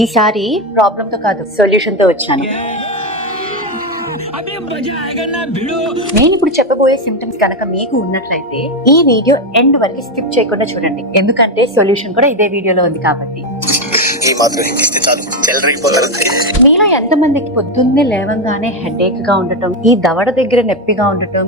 ఈసారి ప్రాబ్లమ్ తో కాదు, సొల్యూషన్ తో వచ్చాను. నేను ఇప్పుడు చెప్పబోయే సిమ్టమ్స్ కనుక మీకు ఉన్నట్లయితే ఈ వీడియో ఎండ్ వరకు స్కిప్ చేయకుండా చూడండి, ఎందుకంటే సొల్యూషన్ కూడా ఇదే వీడియోలో ఉంది కాబట్టి. మీలో ఎంతమందికి పొద్దున్నే లేవంగానే హెడేక్ గా ఉండటం, ఈ దవడ దగ్గర నొప్పిగా ఉండటం,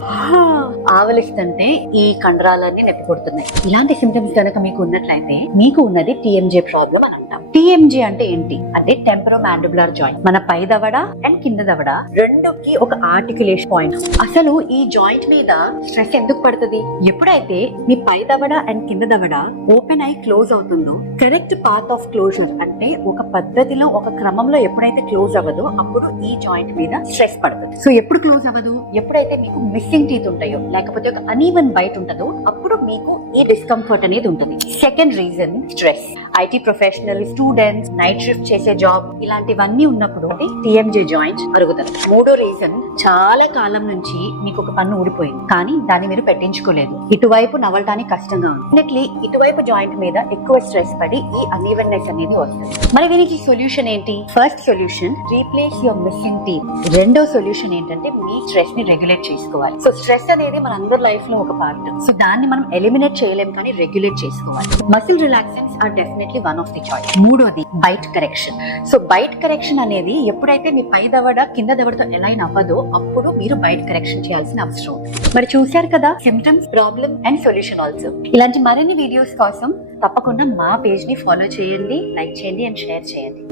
ఆవలిస్తుంటే ఈ కండరాలన్నీ నొప్పి కొడుతున్నాయి, ఇలాంటి సిమ్టమ్స్ కనుక మీకు ఉన్నట్లయితే మీకు ఉన్నది టీఎంజే ప్రాబ్లం అని అంటాం. టీఎంజే అంటే ఏంటి అంటే టెంపరోమాండిబులర్ జాయింట్. మన పై దవడ అండ్ కింద దవడ రెండుకి ఒక ఆర్టికులేషన్ పాయింట్. అసలు ఈ జాయింట్ మీద స్ట్రెస్ ఎందుకు పడుతుంది? ఎప్పుడైతే మీ పై దవడ అండ్ కింద దవడ ఓపెన్ అయి క్లోజ్ అవుతుందో, కరెక్ట్ పాత్ ఆఫ్ క్లోజర్ అంటే ఒక పద్ధతిలో ఒక క్రమంలో ఎప్పుడైతే క్లోజ్ అవ్వదో అప్పుడు ఈ జాయింట్ మీద స్ట్రెస్ పడుతుంది. సో ఎప్పుడు క్లోజ్ అవ్వదు? ఎప్పుడైతే మీకు మిస్సింగ్ టీత్ ఉంటాయో, లేకపోతే ఒక అన్ఈవెన్ బైట్ ఉంటుందో అప్పుడు మీకు ఈ డిస్కంఫర్ట్ అనేది ఉంటుంది. Second reason stress. IT professional, students, night shift చేసే జాబ్, ఇలాంటివన్నీ ఉన్నప్పుడు టీఎంజే జాయింట్ అరుగుతుంది. మూడో రీజన్, చాలా కాలం నుంచి మీకు ఒక పన్ను ఊడిపోయింది కానీ దాన్ని మీరు పెట్టించుకోలేదు, ఇటువైపు నవ్వటానికి కష్టంగా ఉంది. ఇటువైపు జాయింట్ మీద ఎక్కువ స్ట్రెస్ పడి ఈ అన్ఈవెన్నెస్ అనేది వస్తుంది. మరి దీనికి సొల్యూషన్ ఏంటి? First solution, replace your missing teeth. రెండో సొల్యూషన్ ఏంటంటే మీ స్ట్రెస్ ని రెగ్యులేట్ చేసుకోవాలి. సో స్ట్రెస్ అనేది మన అందరి లైఫ్ లో ఒక పార్ట్. సో దాన్ని మనం ఎలిమినేట్ చేయలేం కానీ రెగ్యులేట్ చేసుకోవాలి. Muscle relaxants are definitely one of the choice. మూడోది bite correction. So bite correction అనేది ఎప్పుడైతే మీ పై దవడ కింద దవడతో అలైన్ అవ్వదో అప్పుడు మీరు బైట్ కరెక్షన్ చేయాల్సిన అవసరం ఉంది. మరి చూశారు కదా, symptoms, problem and solution also. ఇలాంటి మరిన్ని వీడియోస్ కోసం తప్పకుండా మా పేజ్ ని ఫాలో చేయండి, లైక్ చేయండి అండ్ షేర్ చేయండి.